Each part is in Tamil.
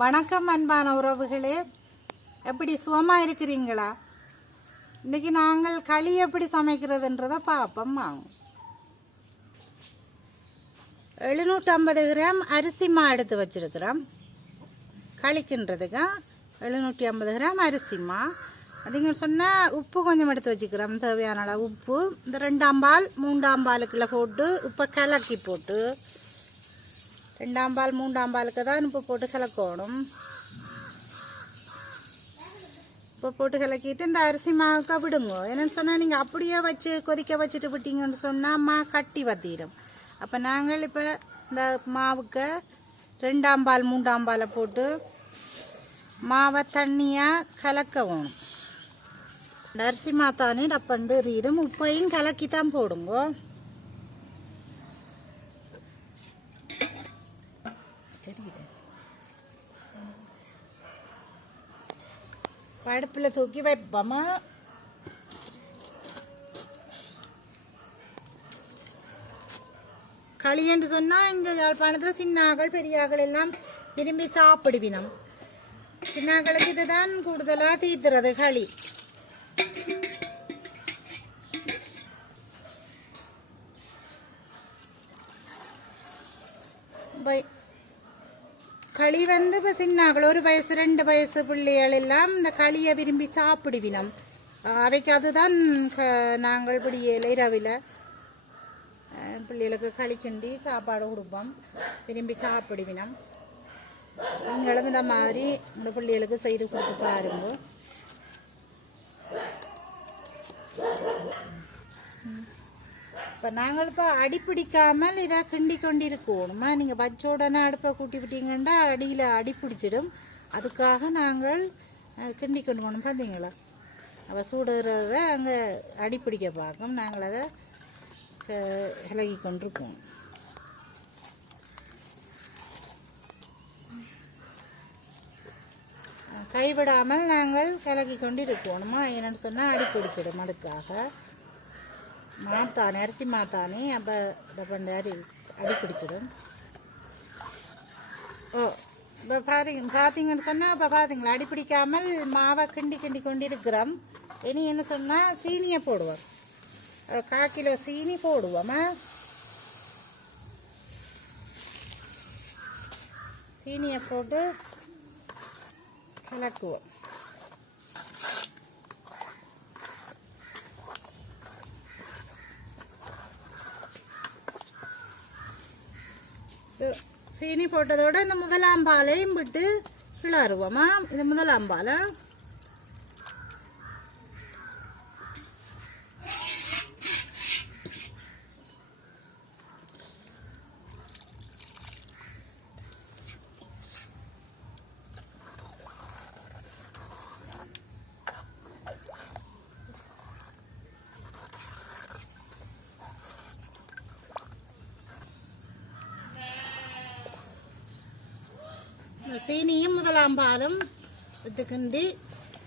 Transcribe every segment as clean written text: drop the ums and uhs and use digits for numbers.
வணக்கம் அன்பான உறவுகளே, எப்படி சுகமாக இருக்கிறீங்களா? இன்றைக்கி நாங்கள் களி எப்படி சமைக்கிறதுன்றதை பார்ப்போம். 750 கிராம் அரிசிமா எடுத்து வச்சுருக்கிறோம். களிக்கின்றதுக்கு 750 கிராம் அரிசிமா. அதிங்க சொன்னால் உப்பு கொஞ்சம் எடுத்து வச்சுக்கிறோம், தேவையான அளவு உப்பு. இந்த 2ஆம் பால் 3ஆம் பாலுக்குள்ளே போட்டு உப்பை கலக்கி போட்டு 2ஆம் பால் 3ஆம் பாலுக்கு தான் உப்பு போட்டு கலக்கணும். உப்பு போட்டு கலக்கிட்டு இந்த அரிசி மாவுக்கு விடுங்க. என்னென்னு சொன்னால் நீங்கள் அப்படியே வச்சு கொதிக்க வச்சுட்டு விட்டீங்கன்னு சொன்னால் மா கட்டி வத்திடும். அப்போ நாங்கள் இப்போ இந்த மாவுக்கு 2ஆம் பால் 3ஆம் பாலை போட்டு மாவை தண்ணியாக கலக்கவும். இந்த அரிசி மாத்தானே டப்பண்டு ரீடும் உப்பையும் கலக்கி தான் போடுங்க. அடுப்பில் தூக்கி வைப்போமா. களி என்று சொன்னால் இங்கே யாழ்ப்பாணத்தில் சின்னாக்கள் பெரியாக்கள் எல்லாம் விரும்பி சாப்பிடுவினம். சின்னாக்களுக்கு இதுதான் கூடுதலாக தீத்துறது களி. களி வந்து இப்போ சின்னாக்கள் 1 வயசு 2 வயசு பிள்ளைகள் எல்லாம் இந்த களியை விரும்பி சாப்பிடுவினம். அவைக்கு அதுதான் நாங்கள் பிடியல இரவில் பிள்ளைகளுக்கு களி கிண்டி சாப்பாடு கொடுப்போம், விரும்பி சாப்பிடுவினம். நீங்களும் இந்த மாதிரி உங்களோட பிள்ளைகளுக்கு செய்து கொடுத்து பாருங்க. இப்போ நாங்கள் இப்போ அடிப்பிடிக்காமல் இதை கிண்டி கொண்டு இருக்கணுமா. நீங்கள் வச்சோடனே அடுப்பை கூட்டி விட்டீங்கன்னா அடியில் அடிப்பிடிச்சிடும். அதுக்காக நாங்கள் கிண்டி கொண்டு போகணும். பார்த்தீங்களா, அவள் சூடுறத அங்கே அடிப்பிடிக்க பார்க்கும். நாங்கள் அதை இலகி கொண்டிருக்கோம். கைவிடாமல் நாங்கள் கலக்கி கொண்டு இருக்கணுமா. என்னென்னு சொன்னால் அடிப்பிடிச்சிடும். அதுக்காக மாத்தானே அரிசி மாத்தானே அப்போ டப்பண்டு அடிப்பிடிச்சிடும். இப்போ பார்த்தீங்கன்னு சொன்னால் இப்போ பார்த்தீங்களா அடிப்பிடிக்காமல் மாவை கிண்டி கிண்டி கொண்டு இருக்கிறோம். இனி என்ன சொன்னால் சீனியை போடுவோம். 1/4 கிலோ சீனி போடுவோமா. சீனியை போட்டு கலக்குவோம். சீனி போட்டதோட இந்த 1ஆம் பாலையும் விட்டு கிளறுவோமா. இது 1ஆம் பாலை சீனியும் 1ஆம் பாலும் விட்டு கிண்டி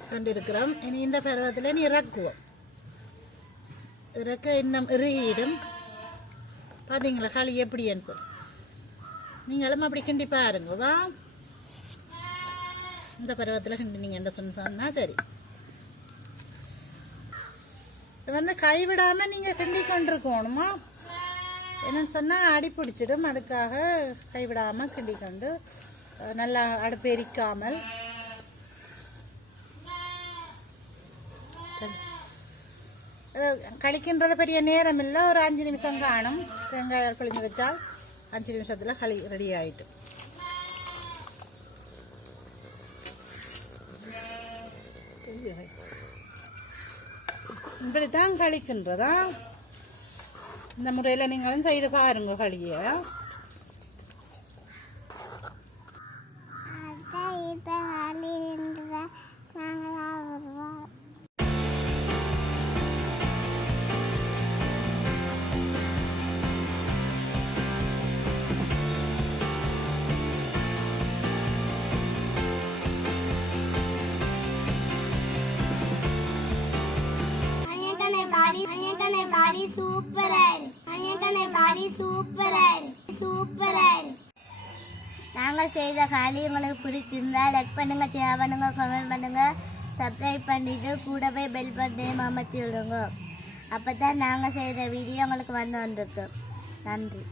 கொண்டிருக்கிறோம். இனி இந்த பருவத்தில் இறக்குவோம். இறக்க இன்னும் இறுகிடும். பார்த்தீங்களா களி எப்படின்னு சொல்லி நீங்களும் அப்படி கிண்டி பாருங்க. வா, இந்த பருவத்தில் கிண்டினீங்கன்னு சொன்னால் சரி. இது வந்து கைவிடாமல் நீங்கள் கிண்டி கொண்டிருக்கணுமா. என்னன்னு சொன்னால் அடி பிடிச்சிடும். அதுக்காக கைவிடாமல் கிண்டி கொண்டு நல்லா அடுப்பு எரிக்காமல் களிக்கின்றது பெரிய நேரம் இல்லை, ஒரு 5 நிமிஷம் காணும். தேங்காய் பிழிஞ்சு வச்சால் 5 நிமிஷத்தில் களி ரெடி ஆகிட்டு. இப்படித்தான் களிக்கின்றதா. இந்த முறையில் நீங்களும் செய்து பாருங்க களியை. சூப்பரா இருக்கு. சூப்பரா இருக்கு. நாங்கள் செய்த காலி உங்களுக்கு பிடிச்சிருந்தா லைக் பண்ணுங்க, ஷேர் பண்ணுங்க, கமெண்ட் பண்ணுங்க, சப்ஸ்கிரைப் பண்ணிட்டு கூடவே பெல் பட்டனையும் அமர்த்தி விடுங்க. அப்போ தான் நாங்கள் செய்த வீடியோ உங்களுக்கு வந்து வந்திருக்கு. நன்றி.